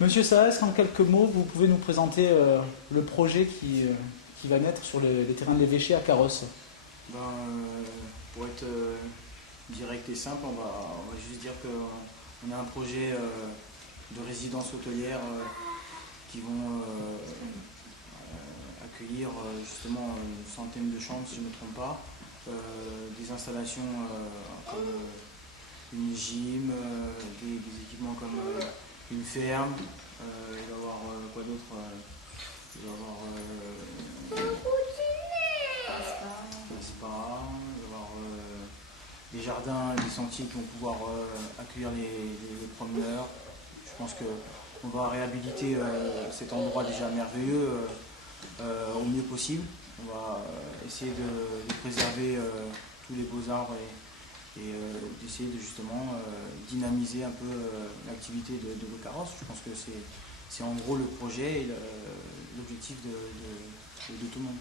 Monsieur Saès, en quelques mots, vous pouvez nous présenter le projet qui va naître sur les terrains de l'évêché à Carrosse. Pour être direct et simple, on va juste dire qu'on a un projet de résidence hôtelière qui vont accueillir justement une centaine de chambres, si je ne me trompe pas, des installations comme une gym, des équipements comme une ferme, il va y avoir quoi d'autre, il va y avoir un spa, il va y avoir des jardins, des sentiers qui vont pouvoir accueillir les promeneurs. Je pense qu'on va réhabiliter cet endroit déjà merveilleux au mieux possible. On va essayer de préserver tous les beaux arbres et d'essayer de justement dynamiser un peu l'activité de Carrosse. Je pense que c'est en gros le projet et l'objectif de tout le monde.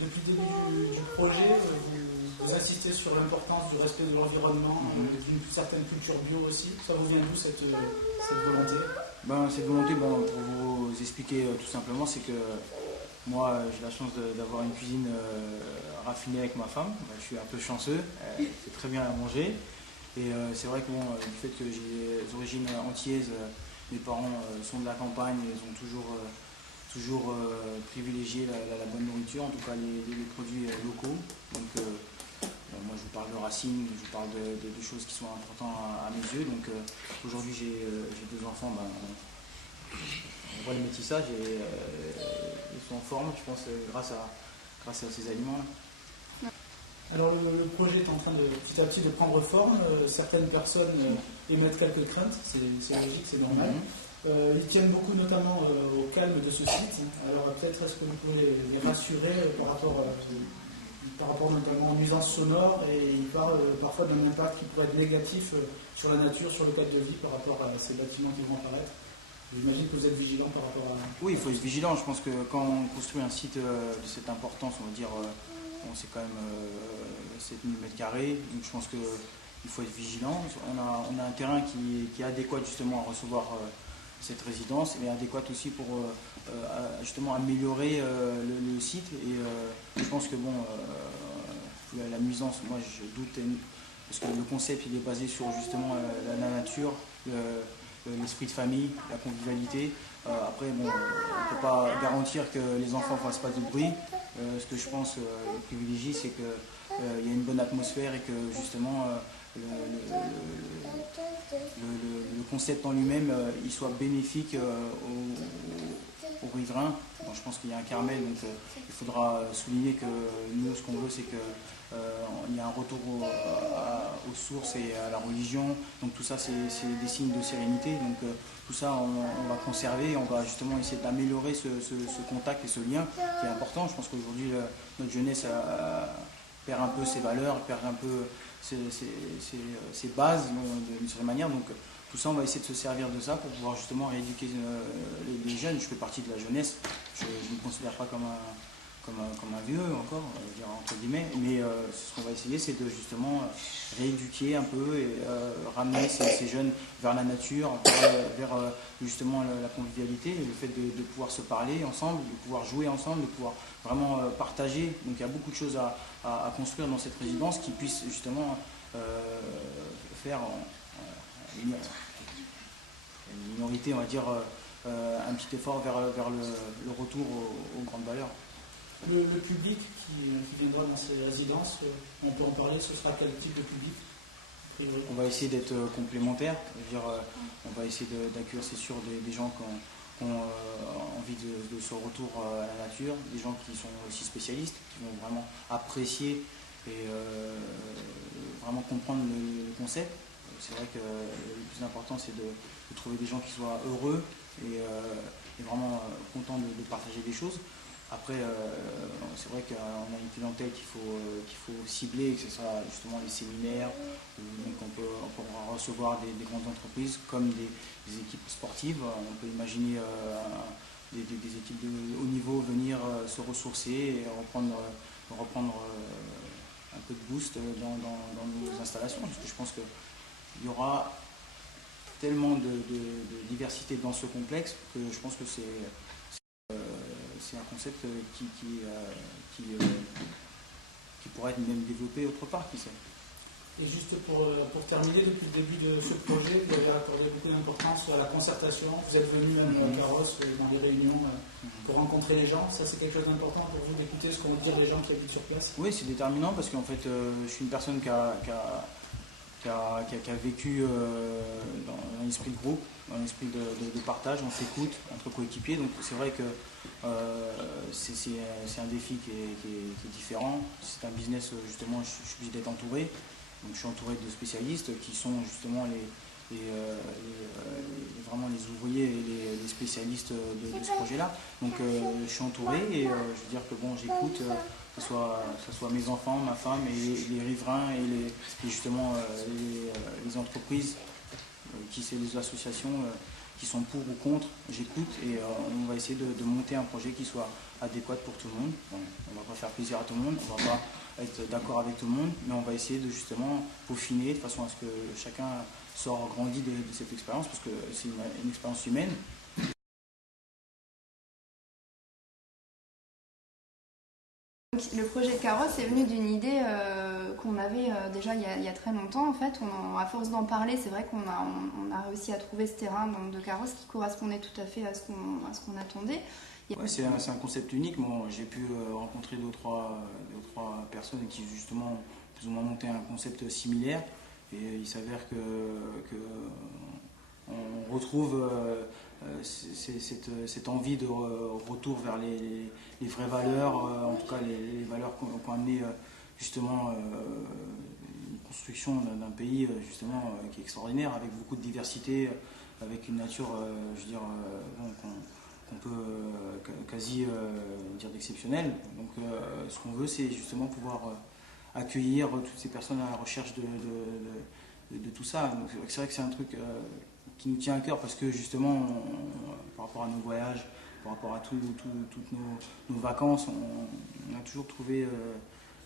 Depuis le début du projet, vous insistez sur l'importance du respect de l'environnement, d'une certaine culture bio aussi. Ça vous vient d'où cette volonté? Cette volonté, pour vous expliquer tout simplement, c'est que moi j'ai la chance d'avoir une cuisine raffinée avec ma femme. Je suis un peu chanceux, elle fait très bien à manger. Et c'est vrai que du fait que j'ai des origines antillaises, mes parents sont de la campagne, ils ont toujours privilégié la bonne nourriture, en tout cas les produits locaux. Donc moi je vous parle de racines, je vous parle de choses qui sont importantes à mes yeux. Donc aujourd'hui j'ai deux enfants, on voit le métissage et ils sont en forme, je pense, grâce à ces aliments. Alors le projet est en train petit à petit de prendre forme. Certaines personnes émettent quelques craintes, c'est logique, c'est normal. Ils tiennent beaucoup notamment au calme de ce site. Alors peut-être est-ce que vous pouvez les rassurer par rapport notamment aux nuisances sonores, et ils parlent parfois d'un impact qui pourrait être négatif sur la nature, sur le cadre de vie par rapport à ces bâtiments qui vont apparaître. J'imagine que vous êtes vigilant par rapport à... Oui, il faut être vigilant. Je pense que quand on construit un site de cette importance, on va dire, c'est quand même 7000 m², donc je pense qu'il faut être vigilant. On a un terrain qui est adéquat justement à recevoir cette résidence, et adéquat aussi pour justement améliorer le site. Et je pense que la nuisance, moi je doute, parce que le concept il est basé sur justement la nature, l'esprit de famille, la convivialité. Après, on ne peut pas garantir que les enfants ne fassent pas de bruit. Ce que je pense privilégie, c'est qu'il y a une bonne atmosphère et que justement le concept en lui-même il soit bénéfique aux riverains. Je pense qu'il y a un Carmel, donc il faudra souligner que nous, ce qu'on veut, c'est qu'il y a un retour aux sources et à la religion. Donc tout ça, c'est des signes de sérénité. Donc tout ça, on va conserver, on va justement essayer d'améliorer ce contact et ce lien qui est important. Je pense qu'aujourd'hui, notre jeunesse perd un peu ses valeurs, perd un peu ses bases d'une certaine manière. Donc tout ça, on va essayer de se servir de ça pour pouvoir justement rééduquer les jeunes. Je fais partie de la jeunesse, je ne me considère pas comme un vieux encore, entre guillemets, mais ce qu'on va essayer, c'est de justement rééduquer un peu et ramener ces jeunes vers la nature, vers justement la convivialité, et le fait de pouvoir se parler ensemble, de pouvoir jouer ensemble, de pouvoir vraiment partager. Donc il y a beaucoup de choses à construire dans cette résidence qui puisse justement faire une minorité, on va dire, un petit effort vers le retour aux grandes valeurs. Le public qui viendra dans ces résidences, on peut en parler, ce sera quel type de public? On va essayer d'être complémentaires, on va essayer d'accueillir, c'est sûr, des gens qui ont envie de ce retour à la nature, des gens qui sont aussi spécialistes, qui vont vraiment apprécier et vraiment comprendre le concept. C'est vrai que le plus important, c'est de trouver des gens qui soient heureux et vraiment contents de partager des choses. Après, c'est vrai qu'on a une clientèle qu'il faut cibler, que ce soit justement les séminaires, donc on pourra recevoir des grandes entreprises comme des équipes sportives. On peut imaginer des équipes de haut niveau venir se ressourcer et reprendre un peu de boost dans nos installations, parce que je pense qu'il y aura tellement de diversité dans ce complexe que je pense que c'est un concept qui pourrait être même développé autre part, qui sait. Et juste pour terminer, depuis le début de ce projet, vous avez accordé beaucoup d'importance à la concertation. Vous êtes venu à Carrosse dans les réunions pour rencontrer les gens. Ça, c'est quelque chose d'important pour vous d'écouter ce qu'ont dire les gens qui habitent sur place? Oui, c'est déterminant parce qu'en fait, je suis une personne qui a vécu dans un esprit de groupe, dans un esprit de partage, on s'écoute entre coéquipiers. Donc c'est vrai que c'est un défi qui est différent. C'est un business, justement, je suis obligé d'être entouré. Donc je suis entouré de spécialistes qui sont justement vraiment les ouvriers et les spécialistes de ce projet-là. Donc je suis entouré et je veux dire que bon, j'écoute, que ce soit mes enfants, ma femme et les riverains et justement les entreprises, les associations qui sont pour ou contre, j'écoute et on va essayer de monter un projet qui soit adéquat pour tout le monde. Bon, on ne va pas faire plaisir à tout le monde, on ne va pas être d'accord avec tout le monde, mais on va essayer de justement peaufiner de façon à ce que chacun sort grandi de cette expérience, parce que c'est une expérience humaine. Le projet de Carrosse est venu d'une idée qu'on avait déjà il y a très longtemps. En fait, à force d'en parler, c'est vrai qu'on a réussi à trouver ce terrain de Carrosse qui correspondait tout à fait à ce qu'on attendait. Ouais, c'est un concept unique. Moi, j'ai pu rencontrer deux ou trois personnes qui justement plus ou moins monté un concept similaire. Et il s'avère que on retrouve cette envie de retour vers les vraies valeurs, en tout cas les valeurs qu'ont amené justement une construction d'un pays justement qui est extraordinaire, avec beaucoup de diversité, avec une nature, je veux dire, qu'on peut quasi dire d'exceptionnel. Donc ce qu'on veut, c'est justement pouvoir accueillir toutes ces personnes à la recherche de tout ça. Donc c'est vrai que c'est un truc qui nous tient à cœur parce que justement, par rapport à nos voyages, par rapport à toutes nos vacances, on a toujours trouvé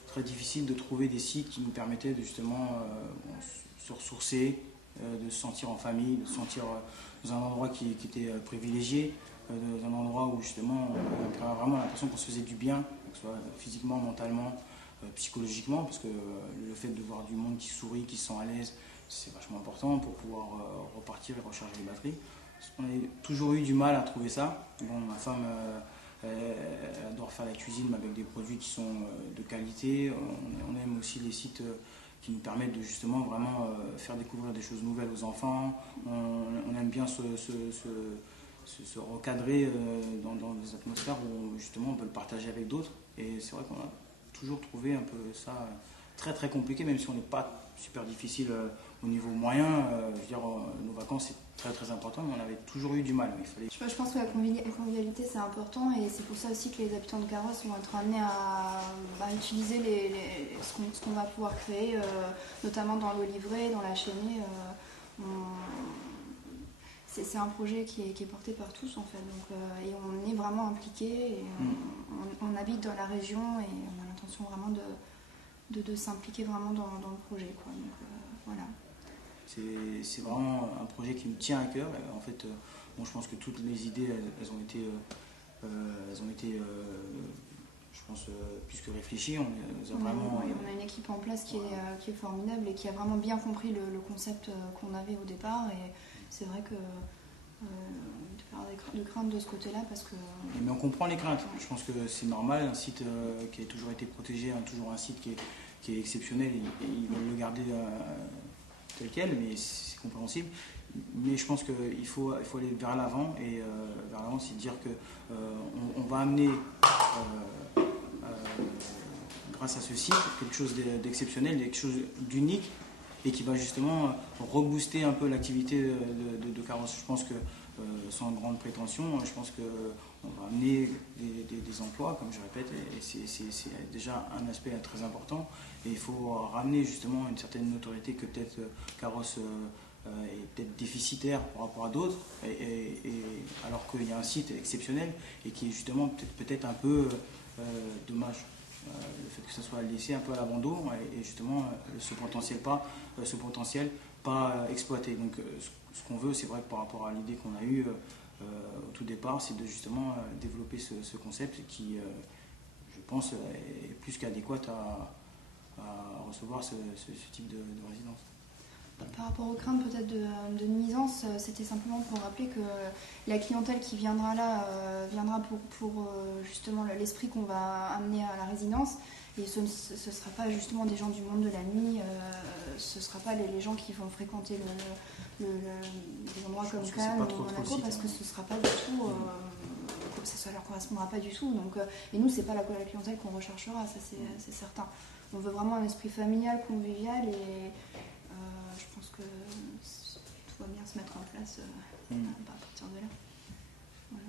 très difficile de trouver des sites qui nous permettaient de justement se ressourcer, de se sentir en famille, de se sentir dans un endroit qui était privilégié, dans un endroit où justement on avait vraiment l'impression qu'on se faisait du bien, que ce soit physiquement, mentalement, psychologiquement, parce que le fait de voir du monde qui sourit, qui se sent à l'aise, c'est vachement important pour pouvoir repartir et recharger les batteries. On a toujours eu du mal à trouver ça. Bon, ma femme elle adore faire la cuisine, mais avec des produits qui sont de qualité. On aime aussi les sites qui nous permettent de justement vraiment faire découvrir des choses nouvelles aux enfants. On aime bien se recadrer dans des atmosphères où justement on peut le partager avec d'autres. Et c'est vrai qu'on a toujours trouvé un peu ça très très compliqué, même si on n'est pas super difficile au niveau moyen. Je veux dire, nos vacances c'est très très important, mais on avait toujours eu du mal. Je pense que la convivialité c'est important et c'est pour ça aussi que les habitants de Carrosse vont être amenés à utiliser ce qu'on va pouvoir créer, notamment dans l'eau livrée, dans la chaînée. C'est un projet qui est porté par tous en fait, donc, et on est vraiment impliqué, et on habite dans la région et on a l'intention vraiment de s'impliquer vraiment dans le projet, quoi. Donc, voilà. C'est vraiment un projet qui me tient à cœur. En fait, bon, je pense que toutes les idées elles ont été je pense plus que réfléchies. On a une équipe en place qui est formidable et qui a vraiment bien compris le concept qu'on avait au départ, et c'est vrai que de crainte de ce côté-là parce que... Mais on comprend les craintes. Je pense que c'est normal, un site qui a toujours été protégé, toujours un site qui est exceptionnel, et ils veulent le garder tel quel, mais c'est compréhensible. Mais je pense qu'il faut aller vers l'avant, et vers l'avant, c'est dire qu'on va amener grâce à ce site quelque chose d'exceptionnel, quelque chose d'unique, et qui va justement rebooster un peu l'activité de Carrosse. Je pense que, sans grande prétention, je pense qu'on va amener des emplois, comme je répète, et c'est déjà un aspect très important. Et il faut ramener justement une certaine notoriété que peut-être Carrosse est peut-être déficitaire par rapport à d'autres, alors qu'il y a un site exceptionnel et qui est justement peut-être un peu dommage. le fait que ça soit laissé un peu à l'abandon et justement ce potentiel pas exploité. Donc ce qu'on veut, c'est vrai que par rapport à l'idée qu'on a eue au tout départ, c'est de justement développer ce concept qui, je pense, est plus qu'adéquat à recevoir ce type de résidence. Par rapport aux craintes peut-être de nuisance, c'était simplement pour rappeler que la clientèle qui viendra là viendra pour justement l'esprit qu'on va amener à la résidence. Et ce ne sera pas justement des gens du monde de la nuit, ce ne sera pas les gens qui vont fréquenter les endroits comme Cannes ou Monaco, parce que ce ne sera pas du tout, ça ne leur correspondra pas du tout. Donc, et nous, ce n'est pas la clientèle qu'on recherchera, ça c'est certain. On veut vraiment un esprit familial, convivial, et je pense que tout va bien se mettre en place à partir de là. Voilà.